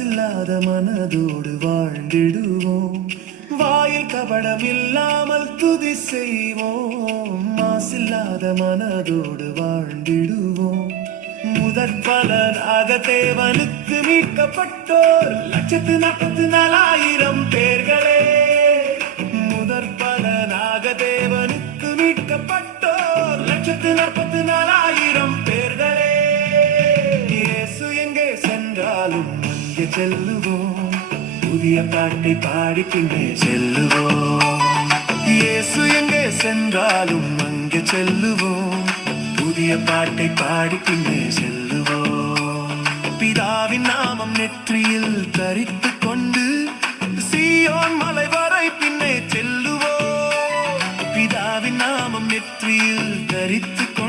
மாசில்லாத மனதோடு வாழ்ந்திடுவோம். வாயில் கபடம் இல்லாமல் துதி செய்வோம். மாசில்லாத மனதோடு வாழ்ந்திடுவோம். முதற் பலனாக தேவனுக்கு மீட்கப்பட்டோர் 144,000 பேர்களே. முதற் பலனாக தேவனுக்கு மீட்கப்பட்டோர் 144,000 பேர்களே. இயேசு எங்கே சென்றாலும் அங்கே செல்லுவோம். புதிய பாட்டை பாடி பின்னே செல்லுவோம். இயேசு எங்கே சென்றாலும் அங்கே செல்லுவோம். புதிய பாட்டை பாடி பின்னே செல்லுவோம். பிதாவின் நாமம் நெற்றியில் தரித்து கொண்டு சீயோன் மலை வரை பின்னே செல்லுவோம். பிதாவின் நாமம் நெற்றியில் தரித்து கொண்டு